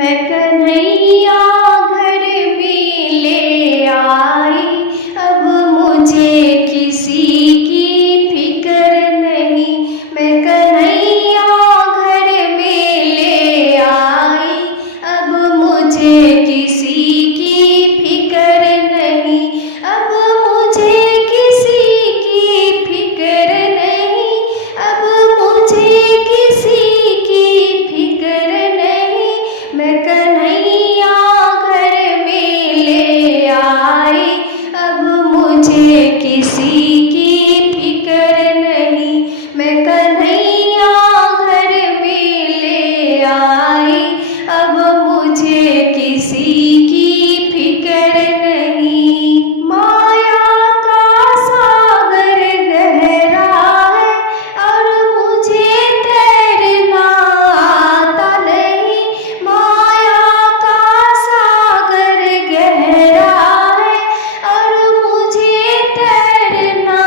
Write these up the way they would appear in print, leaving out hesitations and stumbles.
मैं कन्हैया घर में ले आई, अब मुझे किसी की फिक्र नहीं। मैं कन्हैया घर में ले आई, अब मुझे किसी की फिक्र नहीं। अब मुझे किसी की फिक्र नहीं, अब मुझे किसी की फिक्र नहीं। मैं कन्हैया घर में ले आई, अब मुझे किसी की फिक्र नहीं। मैं कन्हैया घर में ले आई, अब मुझे किसी की फिक्र नहीं। माया का सागर गहरा है और मुझे तैरना आता नहीं। माया का सागर गहरा है और मुझे तैरना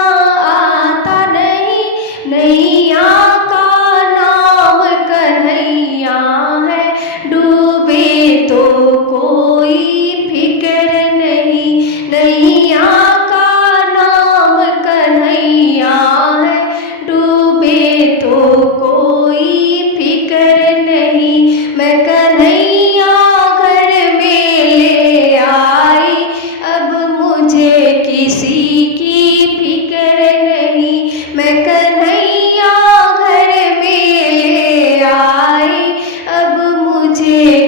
आता नहीं। नैया का नाम कन्हैया है, डूबे तो कोई फिक्र नहीं। नैया का नाम कन्हैया है, डूबे तो कोई फिक्र नहीं। मैं कन्हैया घर में ले आई, अब मुझे किसी की फिक्र नहीं। मैं कन्हैया घर में ले आई, अब मुझे